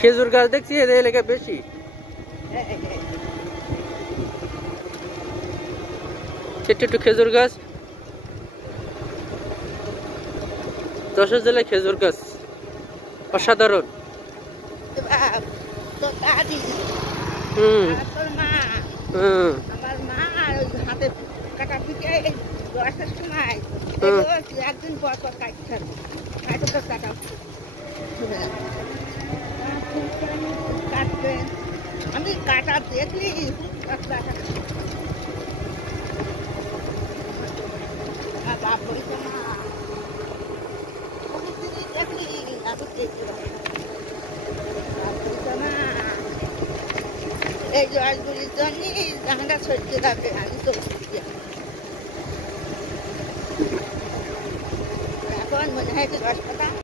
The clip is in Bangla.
খেজুর গাছ দেখছি এদের এলাকায় বেশি। একটু খেজুর গাছ, যশোর জেলায় খেজুর গাছ অসাধারণ। আমার মা আর হাতে কাটা পিঠে দশটার সময় একদিন পর পর কাটা কাটবে। আমি কাটা দেখলি বাপ বলিস না দেখলি আমি এই জলগুলির জন্যই জানটা সরতে থাকে। আমি তো এখন মনে হয় 10 টাকা।